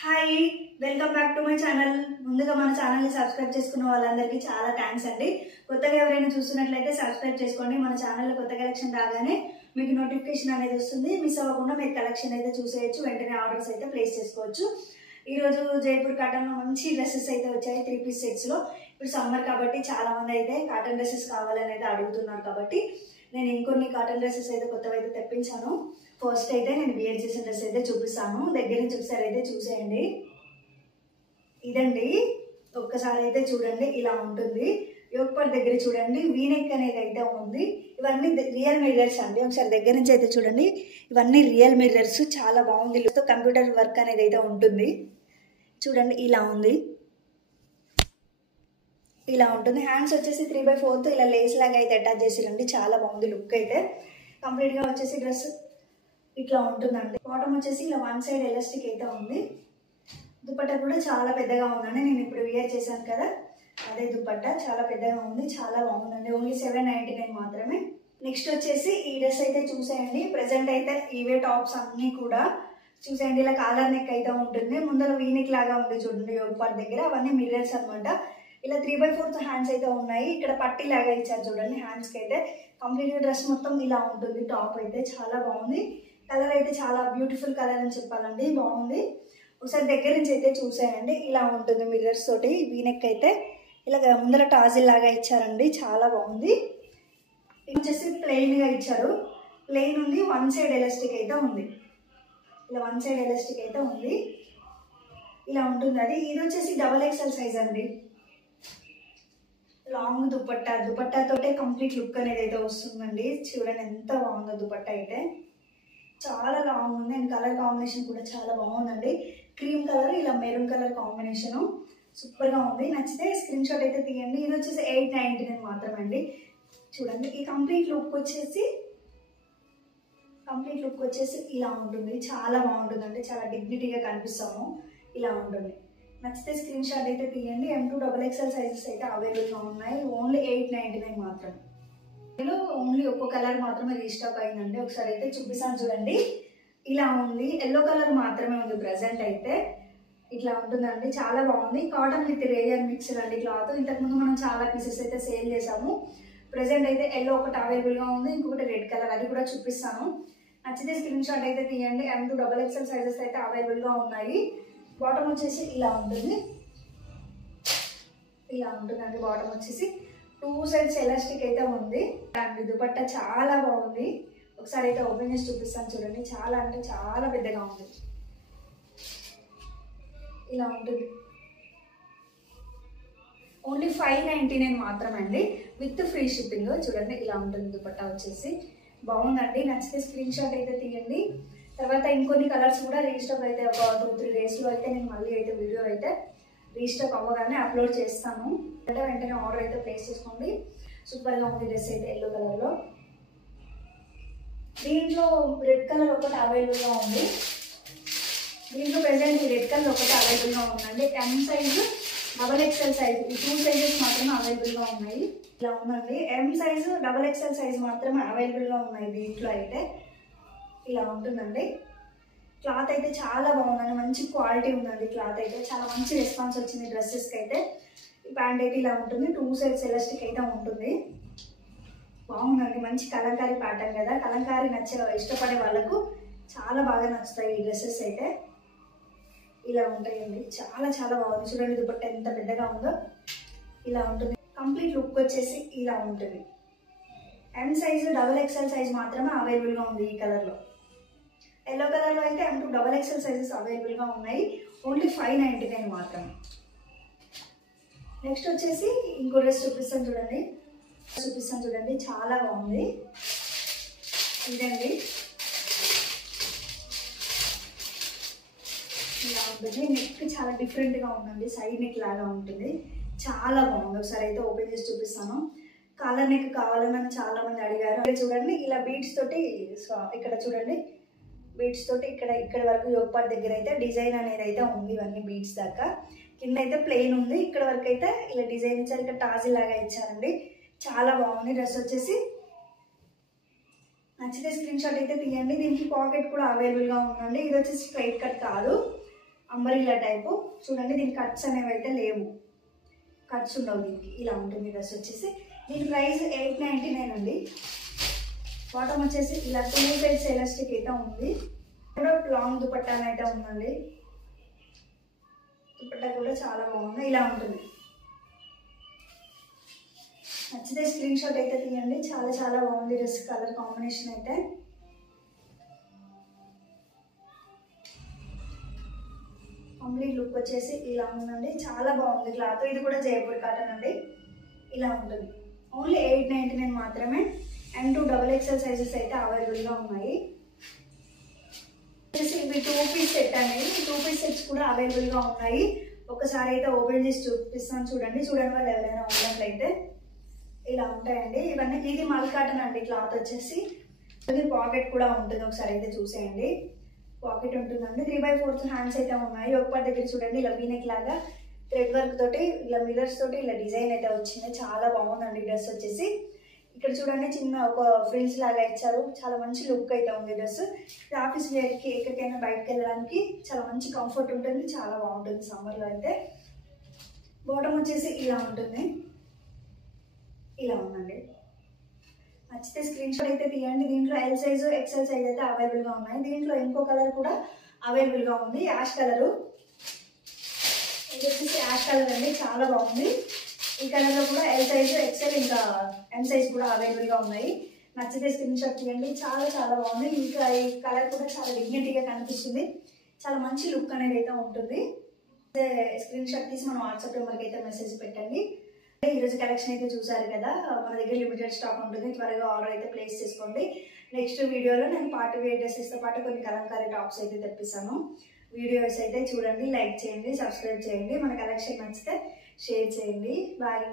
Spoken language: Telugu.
Hi welcome back to my channel. ముందుగా మన ఛానల్ని సబ్స్క్రైబ్ చేసుకున్న వాళ్ళందరికీ చాలా థ్యాంక్స్ అండి. కొత్తగా ఎవరైనా చూస్తున్నట్లయితే సబ్స్క్రైబ్ చేసుకోండి. మన ఛానల్లో కొత్త కలెక్షన్ రాగానే మీకు నోటిఫికేషన్ అనేది వస్తుంది. మిస్ అవ్వకుండా మీరు కలెక్షన్ అయితే చూసేయచ్చు, వెంటనే ఆర్డర్స్ అయితే ప్లేస్ చేసుకోవచ్చు. ఈరోజు జైపూర్ కాటన్లో మంచి డ్రెస్సెస్ అయితే వచ్చాయి 3 పీస్ సెట్స్లో. ఇప్పుడు సమ్మర్ కాబట్టి చాలా మంది అయితే కాటన్ డ్రెస్సెస్ కావాలని అయితే అడుగుతున్నారు కాబట్టి నేను ఇంకొన్ని కాటన్ డ్రెస్సెస్ అయితే కొత్తవి అయితే తెప్పించాను. ఫస్ట్ అయితే నేను వేర్ చేసిన డ్రెస్ అయితే చూపిస్తాను. దగ్గర నుంచి ఒకసారి అయితే చూసేయండి. ఇదండి, ఒక్కసారి అయితే చూడండి, ఇలా ఉంటుంది. యోగపాట్ దగ్గర చూడండి, వీనెక్ అనేది అయితే ఉంది. ఇవన్నీ రియల్ మిర్రర్స్ అండి. ఒకసారి దగ్గర నుంచి అయితే చూడండి, ఇవన్నీ రియల్ మిర్రర్స్. చాలా బాగుంది. కంప్యూటర్ వర్క్ అనేది అయితే ఉంటుంది. చూడండి, ఇలా ఉంది, ఇలా ఉంటుంది. హ్యాండ్స్ వచ్చేసి 3/4 ఇలా లేస్ లాగా అయితే అటాచ్ చేసిరండి. చాలా బాగుంది లుక్ అయితే. కంప్లీట్గా వచ్చేసి డ్రెస్ ఇట్లా ఉంటుందండి. బాటమ్ వచ్చేసి ఇలా వన్ సైడ్ ఎలాస్టిక్ అయితే ఉంది. దుపట్టా కూడా చాలా పెద్దగా ఉందండి. నేను ఇప్పుడు వేర్ చేశాను కదా, అదే దుపట్టా చాలా పెద్దగా ఉంది, చాలా బాగుందండి. ఓన్లీ 799 మాత్రమే. నెక్స్ట్ వచ్చేసి ఈ డ్రెస్ అయితే చూసేయండి. ప్రెసెంట్ అయితే ఈవే టాప్స్ అన్నీ కూడా చూసేయండి. ఇలా కాలర్ నెక్ అయితే ఉంటుంది. ముందర వీనెక్ లాగా ఉంది చూడండి యోగపాట్ దగ్గర. అవన్నీ మిర్రర్స్ అనమాట. ఇలా 3/4 హ్యాండ్స్ అయితే ఉన్నాయి. ఇక్కడ పట్టీ లాగా ఇచ్చారు చూడండి హ్యాండ్స్కి అయితే. కంప్లీట్ డ్రెస్ మొత్తం ఇలా ఉంటుంది. టాప్ అయితే చాలా బాగుంది. కలర్ అయితే చాలా బ్యూటిఫుల్ కలర్ అని చెప్పాలండి, బాగుంది. ఒకసారి దగ్గర నుంచి అయితే చూసేయండి. ఇలా ఉంటుంది మిర్రర్స్ తోటి. వీనెక్ అయితే ఇలా ముందర టాజిల్ లాగా ఇచ్చారండి, చాలా బాగుంది. ఇది వచ్చేసి ప్లెయిన్గా ఇచ్చారు. ప్లెయిన్ ఉంది, వన్ సైడ్ ఎలాస్టిక్ అయితే ఉంది. ఇలా వన్ సైడ్ ఎలాస్టిక్ అయితే ఉంది, ఇలా ఉంటుంది. అది ఇది వచ్చేసి XXL సైజ్ అండి. లాంగ్ దుపట్టా తోటే కంప్లీట్ లుక్ అనేది అయితే వస్తుందండి. చూడండి ఎంత బాగుందో దుపట్టా అయితే. చాలా లాంగ్ ఉంది అండ్ కలర్ కాంబినేషన్ కూడా చాలా బాగుందండి. క్రీమ్ కలర్ ఇలా మెరూన్ కలర్ కాంబినేషన్ సూపర్గా ఉంది. నచ్చితే స్క్రీన్ షాట్ అయితే తీయండి. ఇది వచ్చేసి 899 మాత్రమే అండి. చూడండి, ఈ కంప్లీట్ లుక్ వచ్చేసి ఇలా ఉంటుంది. చాలా బాగుంటుందండి, చాలా డిగ్నిటీగా కనిపిస్తాము. ఇలా ఉంటుంది. నచ్చితే స్క్రీన్ షాట్ అయితే తీయండి. M2 XXL సైజెస్ అయితే అవైలబుల్గా ఉన్నాయి. ఓన్లీ 899 మాత్రమే. ఇందులో ఓన్లీ ఒక్క కలర్ మాత్రమే రీస్టాక్ అయిందండి. ఒకసారి అయితే చూపిస్తాను చూడండి. ఇలా ఉంది, ఎల్లో కలర్ మాత్రమే ఉంది ప్రెసెంట్ అయితే. ఇట్లా ఉంటుందండి, చాలా బాగుంది. కాటన్ విత్ రేయర్ మిక్సర్ అండి క్లాత్. ఇంతకుముందు మనం చాలా పీసెస్ అయితే సేల్ చేసాము. ప్రెసెంట్ అయితే ఎల్లో ఒకటి అవైలబుల్గా ఉంది, ఇంకొకటి రెడ్ కలర్, అది కూడా చూపిస్తాను. నచ్చితే స్క్రీన్ షాట్ అయితే తీయండి. M2 XXL సైజెస్ అయితే అవైలబుల్గా ఉన్నాయి. బాటమ్ వచ్చేసి ఇలా ఉంటుంది, ఇలా ఉంటుందండి. బాటమ్ వచ్చేసి 2 సైడ్స్ ఎలాస్టిక్ అయితే ఉంది అండ్ దుపట్టా చాలా బాగుంది. ఒకసారి అయితే ఓపెన్ చేసి చూపిస్తాను చూడండి. చాలా అంటే చాలా పెద్దగా ఉంది. ఇలా ఉంటుంది. ఓన్లీ 599 మాత్రమే అండి, విత్ ఫ్రీ షిప్పింగ్. చూడండి, ఇలా ఉంటుంది దుపట్టా వచ్చేసి. బాగుందండి. నచ్చితే స్క్రీన్ షాట్ అయితే తీయండి. తర్వాత ఇంకొన్ని కలర్స్ కూడా రీస్టాక్ అయితే ఒక 2-3 డేస్లో అయితే నేను మళ్ళీ అయితే వీడియో అయితే రీస్టాక్ అవ్వగానే అప్లోడ్ చేస్తాను. వెంటనే ఆర్డర్ అయితే ప్లేస్ చేసుకోండి. సూపర్గా ఉంది డ్రెస్ అయితే ఎల్లో కలర్లో. దీంట్లో రెడ్ కలర్ ఒకటి అవైలబుల్గా ఉంది. దీంట్లో ప్రెసెంట్ రెడ్ కలర్ ఒకటి అవైలబుల్గా ఉందండి. M సైజు XXL సైజు ఈ 2 సైజెస్ మాత్రమే అవైలబుల్గా ఉన్నాయి. ఇలా ఉందండి. M సైజు XXL సైజు మాత్రమే అవైలబుల్గా ఉన్నాయి దీంట్లో అయితే. ఇలా ఉంటుందండి. క్లాత్ అయితే చాలా బాగుందండి, మంచి క్వాలిటీ ఉందండి. క్లాత్ అయితే చాలా మంచి రెస్పాన్స్ వచ్చింది డ్రెస్సెస్కి అయితే. ఈ ప్యాంట్ అయితే ఇలా ఉంటుంది, 2 సైడ్స్ ఎలాస్టిక్ అయితే ఉంటుంది. బాగుందండి, మంచి కలంకారీ ప్యాటర్న్ కదా. కలంకారీ ఇష్టపడే వాళ్ళకు చాలా బాగా నచ్చుతాయి ఈ డ్రెస్సెస్ అయితే. ఇలా ఉంటాయండి, చాలా చాలా బాగుంది. చూడండి దుపట్టా ఎంత పెద్దగా ఉందో. ఇలా ఉంటుంది. కంప్లీట్ లుక్ వచ్చేసి ఇలా ఉంటుంది. M సైజు XXL సైజ్ మాత్రమే అవైలబుల్గా ఉంది ఈ కలర్లో. ఎల్లో కలర్లో అయితే M2 XXL సైజెస్ అవైలబుల్గా ఉన్నాయి. ఓన్లీ 599 మాత్రమే. నెక్స్ట్ వచ్చేసి ఇంకో డ్రెస్ చూపిస్తాను చూడండి. చాలా బాగుంది. ఇదండి, ఇలా ఉంటుంది. నెక్ చాలా డిఫరెంట్గా ఉందండి, సైడ్ నెక్ లాగా ఉంటుంది. చాలా బాగుంది. ఒకసారి అయితే ఓపెన్ చేసి చూపిస్తాను. కాలర్ నెక్ కావాలని చాలా మంది అడిగారు. చూడండి, ఇలా బీడ్స్ తోటి ఇక్కడ చూడండి, బీడ్స్ తోటి ఇక్కడ వరకు యోగపాట్ దగ్గర అయితే డిజైన్ అనేది అయితే ఉంది. ఇవన్నీ బీడ్స్ దాకా. కింద అయితే ప్లెయిన్ ఉంది. ఇక్కడ వరకు అయితే ఇలా డిజైన్ ఇచ్చారు. ఇక్కడ టాజిల్ లాగా ఇచ్చారండి. చాలా బాగుంది డ్రెస్ వచ్చేసి. నచ్చితే స్క్రీన్ షాట్ అయితే తీయండి. దీనికి పాకెట్ కూడా అవైలబుల్గా ఉందండి. ఇది వచ్చేసి స్ట్రైట్ కట్ కాదు, అంబరిలా టైపు చూడండి. దీనికి కట్స్ అనేవి అయితే లేవు, కట్స్ ఉండవు దీనికి. ఇలా ఉంటుంది డ్రెస్ వచ్చేసి. దీని ప్రైస్ 899 అండి. బాటమ్ వచ్చేసి ఇలా 2 సైడ్స్ ఎలాస్టిక్ అయితే ఉంది. కూడా లాంగ్ దుపట్టా అయితే ఉందండి. దుపట్టా కూడా చాలా బాగుంది. ఇలా ఉంటుంది. నచ్చితే స్క్రీన్ షాట్ అయితే తీయండి. చాలా చాలా బాగుంది డ్రెస్ కలర్ కాంబినేషన్ అయితే. కంప్లీట్ లుక్ వచ్చేసి ఇలా ఉందండి. చాలా బాగుంది క్లాత్. ఇది కూడా జైపూర్ కాటన్ అండి. ఇలా ఉంటుంది. ఓన్లీ 899 మాత్రమే. అండ్ 2 XXL సైజెస్ అయితే అవైలబుల్గా ఉన్నాయి. ఇవి 2 పీస్ సెట్ అనేది. 2 పీస్ సెట్స్ కూడా అవైలబుల్గా ఉన్నాయి. ఒకసారి అయితే ఓపెన్ చేసి చూపిస్తాను చూడండి. చూడండి వాళ్ళు ఎవరైనా ఉన్నట్లయితే ఇలా ఉంటాయండి ఇవన్నీ. ఇది మల్ కాటన్ అండి. క్లాత్ వచ్చేసి పాకెట్ కూడా ఉంటుంది. ఒకసారి అయితే చూసేయండి. పాకెట్ ఉంటుందండి. 3/4 హ్యాండ్స్ అయితే ఉన్నాయి. ఒక దగ్గర చూడండి ఇలా వీనెక్ లాగా థ్రెడ్ వర్క్ తోటి ఇలా మిరర్స్ తోటి ఇలా డిజైన్ అయితే వచ్చింది. చాలా బాగుందండి డ్రెస్ వచ్చేసి. ఇక్కడ చూడండి చిన్న ఒక ఫ్రిల్స్ లాగా ఇచ్చారు. చాలా మంచి లుక్ అయితే ఉంది డ్రెస్. ఆఫీస్ వేర్కి ఎక్కడికైనా బయటకు వెళ్ళడానికి చాలా మంచి కంఫర్ట్ ఉంటుంది. చాలా బాగుంటుంది సమ్మర్లో అయితే. బాటమ్ వచ్చేసి ఇలా ఉంటుంది. ఇలా ఉందండి. నచ్చితే స్క్రీన్ షాట్ అయితే తీయండి. దీంట్లో ఎల్ సైజు XL సైజ్ అయితే అవైలబుల్గా ఉన్నాయి. దీంట్లో ఇంకో కలర్ కూడా అవైలబుల్గా ఉంది, యాష్ కలరు. ఇది వచ్చేసి యాష్ కలర్ అండి. చాలా బాగుంది. ఈ కలర్లో కూడా ఎల్ సైజు XL ఇంకా M సైజ్ కూడా అవైలబుల్గా ఉన్నాయి. నచ్చితే స్క్రీన్ షాట్ తీయండి. చాలా చాలా బాగుంది. ఇంకా ఈ కలర్ కూడా చాలా డిగ్నిటీగా కనిపిస్తుంది. చాలా మంచి లుక్ అనేది అయితే ఉంటుంది. స్క్రీన్ షాట్ తీసి మన వాట్సాప్ నెంబర్కి అయితే మెసేజ్ పెట్టండి. ఈరోజు కలెక్షన్ అయితే చూసారు కదా. మన దగ్గర లిమిటెడ్ స్టాక్ ఉంటుంది. త్వరగా ఆర్డర్ అయితే ప్లేస్ చేసుకోండి. నెక్స్ట్ వీడియోలో నేను పార్టీ వేర్ డ్రెస్సెస్తో పాటు కొన్ని కలంకారీ టాప్స్ అయితే తెప్పిస్తాను. వీడియోస్ అయితే చూడండి, లైక్ చేయండి, సబ్స్క్రైబ్ చేయండి. మన కలెక్షన్ నచ్చితే షేర్ చేయండి. బాయ్.